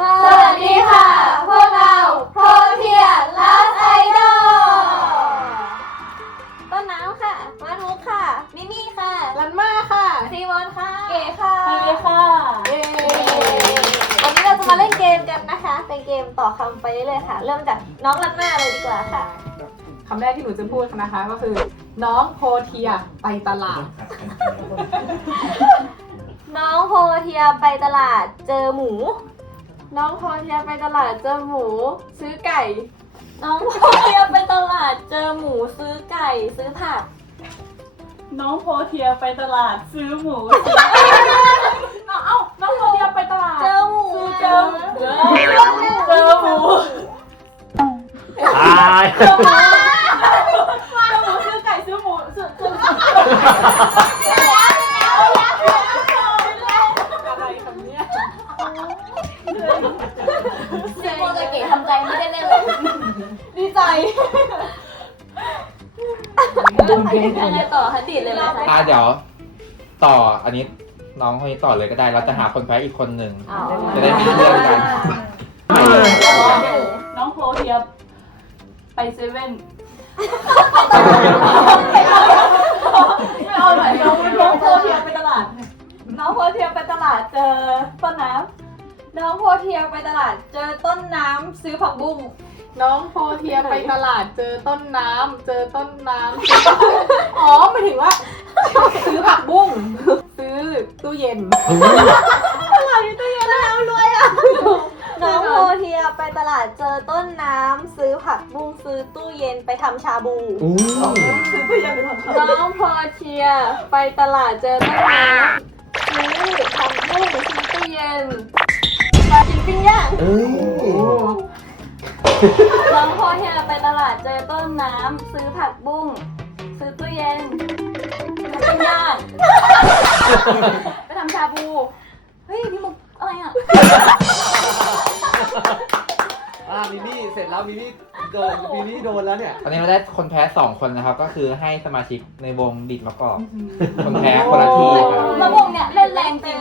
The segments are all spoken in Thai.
สวัสดีค่ะ พวกเราโพเทียลาสไอดอลต้นน้ำค่ะมานุกค่ะ มิมี่ค่ะ ลันมาค่ะ ซีมอนค่ะ เก๋ค่ะเฮ้ค่ะเย้วันนี้เราจะมาเล่นเกมกันนะคะ เป็นเกมต่อคำไปเรื่อยๆค่ะ เริ่มจากน้องลันมาเลยดีกว่าค่ะ คำแรกที่หนูจะพูดนะคะก็คือ น้องโพเทียไปตลาด น้องโพเทียไปตลาดเจอหมู น้องโพเทียไปตลาดเจอหมู ซื้อไก่ น้องโพเทียไปตลาดเจอหมูซื้อไก่ซื้อผัก น้องโพเทียไปตลาดซื้อหมูซื้อน้องเอ้าน้องโพเทียไปตลาด เจอหมูเจอหมูเจอหมูตายเจอหมูซื้อไก่ซื้อหมูซื้อซื้ออะไรคำเนี้ย ซีมอนกับเก๋ทำใจไม่ได้เล่นเลย ดี ใจยังไงต่อคะดีดเลยไหมคะอะเดี๋ยว ต่ออันนี้น้องคนนี้ต่อเลยก็ได้ เราจะหาคนแพ้อีกคนหนึ่ง อ๋อจะได้ไม่เพื่อนกัน น้องโพเทียไปเซเว่นไม่เอาหน่อยน้องน้องโพเทียไปตลาด น้องโพเทียไปตลาดเจอต้นน้ำน้องโพเทียไปตลาดเจอต้นน้ำซื้อผักบุ้ง น้องโพเทียไปตลาดเจอต้นน้ำเจอต้นน้ำซื้ออ๋อหมายถึงว่า ซื้อผักบุ้งซื้อตู้เย็นน้องโพเทียไปตลาดเจอต้นน้ำซื้อผักบุ้งซื้อตู้เย็นไปทำชาบู อู้ซื้อตู้เย็นไปทำข้าวน้องโพเทียไปตลาดเจอต้นน้ำซื้อผักบุ้งซื้อตู้เย็นมากินปิ้งย่าง เอ้ย น้องโพเทียไปตลาดเจอต้นน้ำซื้อผักบุ้ง ซื้อตู้เย็นไปปิ้งย่างไปทำชาบู เฮ้ยนี่มุกอะไรอะ อ่ามิมี่เสร็จแล้วมิมี่โดนมิมี่โดนแล้วเนี่ย ตอนนี้เราได้คนแพ้สองคนนะครับ ก็คือให้สมาชิกในวงดิดมะกอกคนแพ้คนละที่ครับระวงเนี่ยเล่นแรงจริง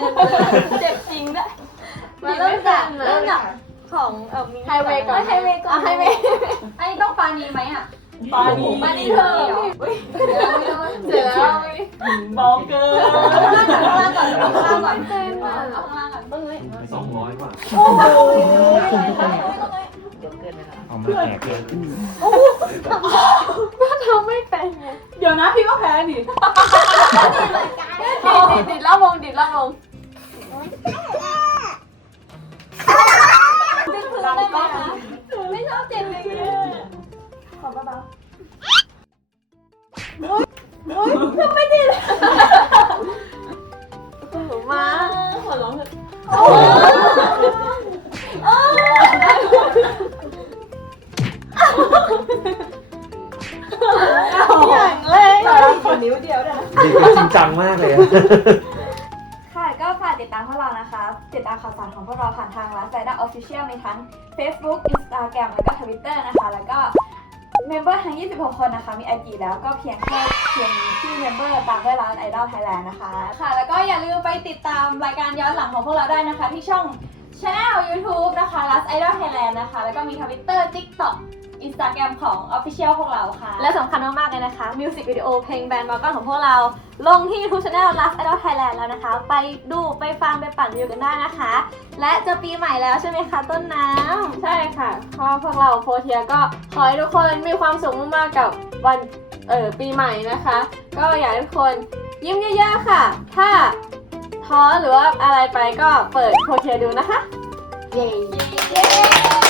เจ็บจริงด้วยมาเริ่มจากเริ่มจาก ของเออมีไฮเวย์ก่อนไฮเวย์ก่อนไฮเวย์อันนี้ต้องปานีไหมอะปานีปานีเธอเสร็จแล้วบอกเกินข้างล่างก่อนข้างล่างก่อนเอาข้างล่างก่อนต้นนี้สองร้อยกว่าโอ้โหเอามาแหกเลยทำไม่เป็นไงเดี๋ยวนะพี่ก็แพ้ดิดิดดิดดิดแล้ววงดิดแล้ว เบามาๆขอร้องเถอะอย่างเลยขอนิ้วเดียวได้ดีกันจริงจังมากเลยอะค่ะก็ฝากติดตามพวกเรานะคะ ติดตามข่าวสารของพวกเราผ่านทางร้านไซด้าออฟฟิเชียลมีทั้ง Facebook Instagram แล้วก็ Twitter นะคะ แล้วก็ เมมเบอร์ทั้ง 26 คนนะคะ มีไอจีแล้วก็เพียงแค่เพียงที่เมมเบอร์ตามด้วยร้านไอดอลไทยแลนด์นะคะ ค่ะ แล้วก็อย่าลืมไปติดตามรายการย้อนหลังของพวกเราได้นะคะ ที่ช่อง Channel YouTube นะคะ Last Idol Thailand นะคะ แล้วก็มีทวิตเตอร์ TikTok Instagram ของ Official พวกเราค่ะ และสำคัญมากๆเลยนะคะ มิวสิกวิดีโอเพลงแบนด์มาก้อนของพวกเรา ลงที่ YouTube Channel Last Idol Thailand แล้วนะคะ ไปดูไปฟังไปปั่นวิวกันได้นะคะ และจะปีใหม่แล้วใช่ไหมคะต้นน้ำ ใช่ค่ะเพราะพวกเราโพเทียก็ขอให้ทุกคนมีความสุขมากๆกับวันเออปีใหม่นะคะ ก็อยากให้ทุกคนยิ้มเยอะๆค่ะ ถ้าท้อหรือว่าอะไรไปก็เปิดโพเทียดูนะคะ เย้ตัว